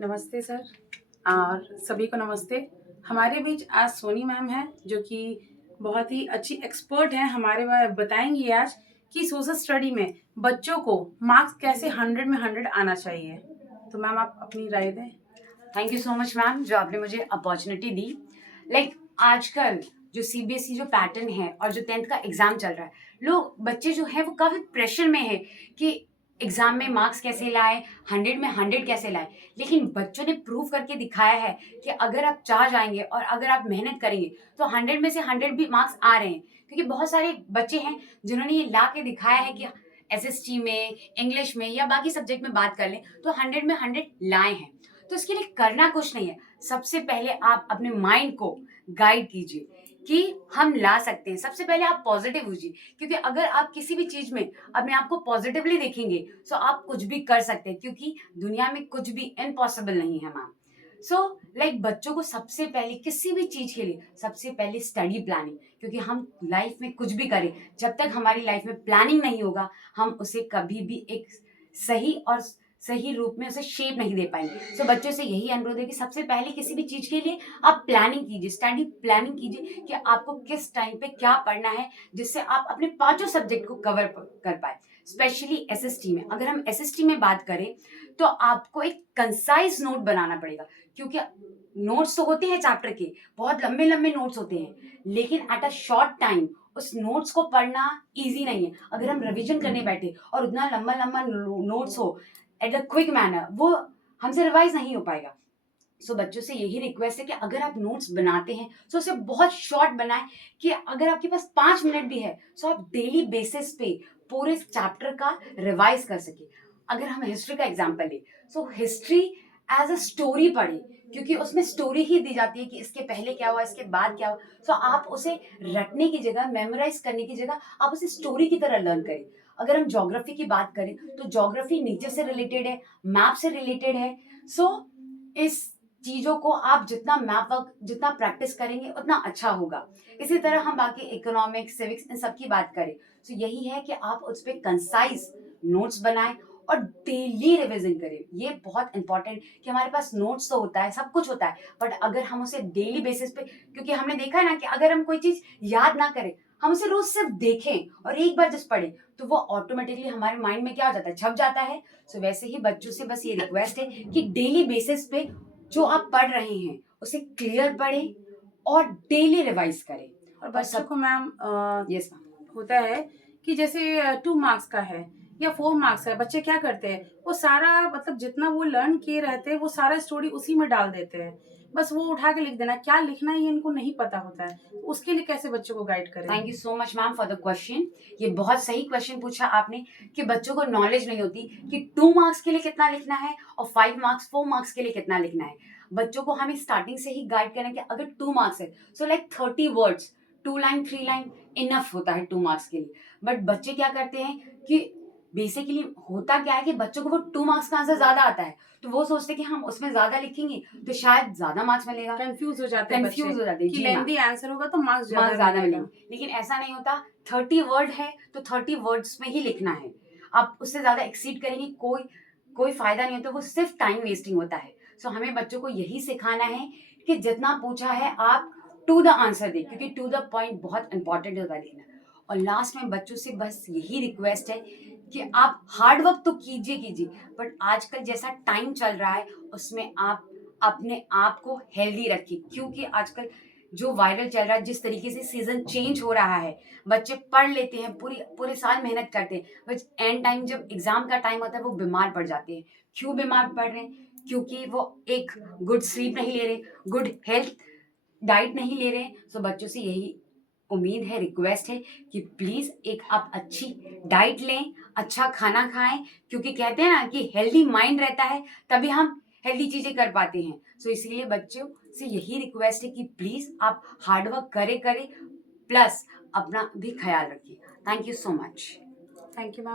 नमस्ते सर और सभी को नमस्ते। हमारे बीच आज सोनी मैम हैं जो कि बहुत ही अच्छी एक्सपर्ट हैं। हमारे बताएंगी आज कि सोशल स्टडी में बच्चों को मार्क्स कैसे 100 में 100 आना चाहिए। तो मैम आप अपनी राय दें। Thank you so much ma'am, जो आपने मुझे अपॉर्चुनिटी दी। आजकल जो सीबीएसई जो पैटर्न है और जो 10th का एग्जाम चल रहा है, बच्चे जो है वो काफी प्रेशर में है कि एग्जाम में मार्क्स कैसे लाए, 100 में 100 कैसे लाए। लेकिन बच्चों ने प्रूव करके दिखाया है कि अगर आप चाह जाएंगे और अगर आप मेहनत करेंगे तो 100 में से 100 भी मार्क्स आ रहे हैं। क्योंकि बहुत सारे बच्चे हैं जिन्होंने ये ला के दिखाया है कि एसएसटी में, इंग्लिश में या बाकी सब्जेक्ट में बात कर लें तो 100 में 100 लाए हैं। तो इसके लिए करना कुछ नहीं है। सबसे पहले आप अपने माइंड को गाइड कीजिए कि हम ला सकते हैं। सबसे पहले आप पॉजिटिव होइए, क्योंकि अगर आप किसी भी चीज में अपने आप को पॉजिटिवली देखेंगे तो आप कुछ भी कर सकते हैं, क्योंकि दुनिया में कुछ भी इम्पॉसिबल नहीं है मैम। बच्चों को सबसे पहले किसी भी चीज के लिए सबसे पहले स्टडी प्लानिंग, क्योंकि हम लाइफ में कुछ भी करें, जब तक हमारी लाइफ में प्लानिंग नहीं होगा हम उसे कभी भी एक सही रूप में उसे शेप नहीं दे पाएंगे। बच्चों से यही अनुरोध है कि सबसे पहले किसी भी चीज के लिए आप प्लानिंग कीजिए, स्टडी प्लानिंग कीजिए कि आपको किस टाइम पे क्या पढ़ना है, जिससे आप अपने पांचों सब्जेक्ट को कवर कर पाए। स्पेशली एसएसटी में, अगर हम एसएसटी में बात करें तो आपको एक कंसाइज नोट बनाना पड़ेगा, क्योंकि नोट्स तो होते हैं चैप्टर के, बहुत लंबे लंबे नोट्स होते हैं, लेकिन एट अ शॉर्ट टाइम उस नोट्स को पढ़ना इजी नहीं है। अगर हम रिवीजन करने बैठे और उतना लंबा लंबा नोट्स हो एट अ क्विक मैनर, वो हमसे रिवाइज नहीं हो पाएगा। बच्चों से यही रिक्वेस्ट है कि अगर आप नोट्स बनाते हैं तो उसे बहुत शॉर्ट बनाएं, कि अगर आपके पास 5 मिनट भी है तो आप डेली बेसिस पे पूरे चैप्टर का रिवाइज कर सके। अगर हम हिस्ट्री का एग्जांपल लें, हिस्ट्री एज अ स्टोरी पढ़े, क्योंकि उसमें स्टोरी ही दी जाती है कि इसके पहले क्या हुआ, इसके बाद क्या हुआ। आप उसे रटने की जगह, मेमोराइज करने की जगह आप उसे स्टोरी की तरह लर्न करें। अगर हम ज्योग्राफी की बात करें तो ज्योग्राफी नेचर से रिलेटेड है, मैप से रिलेटेड है। इस चीजों को आप जितना मैप वर्क जितना प्रैक्टिस करेंगे उतना अच्छा होगा। इसी तरह हम बाकी इकोनॉमिक्स, सिविक्स, इन सब की बात करें तो यही है कि आप उस पर कंसाइज नोट्स बनाएं और डेली रिवीजन करें। ये बहुत इंपॉर्टेंट कि हमारे पास नोट्स तो होता है, सब कुछ होता है, बट अगर हम उसे डेली बेसिस पे, क्योंकि हमने देखा है ना कि अगर हम कोई चीज याद ना करें, हम उसे रोज सिर्फ देखें और एक बार जस्ट पढ़ें तो वो ऑटोमेटिकली हमारे माइंड में क्या हो जाता है, छप जाता है। वैसे ही बच्चों से बस ये रिक्वेस्ट है कि डेली बेसिस पे जो आप पढ़ रहे हैं उसे क्लियर पढ़ें और डेली रिवाइज करें। और बच्चों को मैम यस मैम, होता है कि जैसे 2 मार्क्स का है या 4 मार्क्स है, बच्चे क्या करते हैं, वो सारा मतलब जितना वो लर्न किए रहते हैं वो सारा स्टोरी उसी में डाल देते हैं। बस वो उठा के लिख देना, क्या लिखना है ये इनको नहीं पता होता है। तो उसके लिए कैसे बच्चों को गाइड करें। Thank you so much ma'am for the question. ये बहुत सही क्वेश्चन पूछा आपने कि बच्चों को नॉलेज नहीं होती कि 2 मार्क्स के लिए कितना लिखना है और 5 मार्क्स, 4 मार्क्स के लिए कितना लिखना है। बच्चों को हमें स्टार्टिंग से ही गाइड करना है कि अगर 2 मार्क्स है 30 वर्ड्स, 2 लाइन 3 लाइन इनफ होता है 2 मार्क्स के लिए। बट बच्चे क्या करते हैं कि बेसिकली होता क्या है कि बच्चों को वो 2 मार्क्स का आंसर ज्यादा आता है, तो वो सोचते हैं कि हम उसमें ज्यादा लिखेंगे तो शायद ज्यादा मार्क्स मिलेगा। कंफ्यूज हो जाते हैं, कंफ्यूज हो जाते हैं कि लेंदी आंसर होगा तो मार्क्स ज्यादा मिलेंगे। लेकिन ऐसा नहीं होता। 30 वर्ड है तो 30 वर्ड्स में ही लिखना है। आप उससे ज्यादा एक्सीड करेंगे कोई फायदा नहीं होता, वो सिर्फ टाइम वेस्टिंग होता है। हमें बच्चों को यही सिखाना है कि जितना पूछा है आप टू द आंसर दे, क्योंकि टू द पॉइंट बहुत इंपॉर्टेंट होता है लिखना। और लास्ट में बच्चों से बस यही रिक्वेस्ट है कि आप हार्ड वर्क तो कीजिए, बट आजकल जैसा टाइम चल रहा है उसमें आप अपने आप को हेल्दी रखिए, क्योंकि आजकल जो वायरल चल रहा है, जिस तरीके से सीजन चेंज हो रहा है, बच्चे पढ़ लेते हैं, पूरे साल मेहनत करते हैं, बट एंड टाइम जब एग्जाम का टाइम होता है वो बीमार पड़ जाते हैं। क्यों बीमार पड़ रहे हैं? क्योंकि वो एक गुड स्लीप नहीं ले रहे, गुड हेल्थ डाइट नहीं ले रहे हैं। बच्चों से यही उम्मीद है, रिक्वेस्ट है कि प्लीज एक आप अच्छी डाइट लें, अच्छा खाना खाएं, क्योंकि कहते हैं ना कि हेल्दी माइंड रहता है तभी हम हेल्दी चीजें कर पाते हैं। इसीलिए बच्चों से यही रिक्वेस्ट है कि प्लीज आप हार्डवर्क करें प्लस अपना भी ख्याल रखिए। Thank you so much. Thank you ma'am.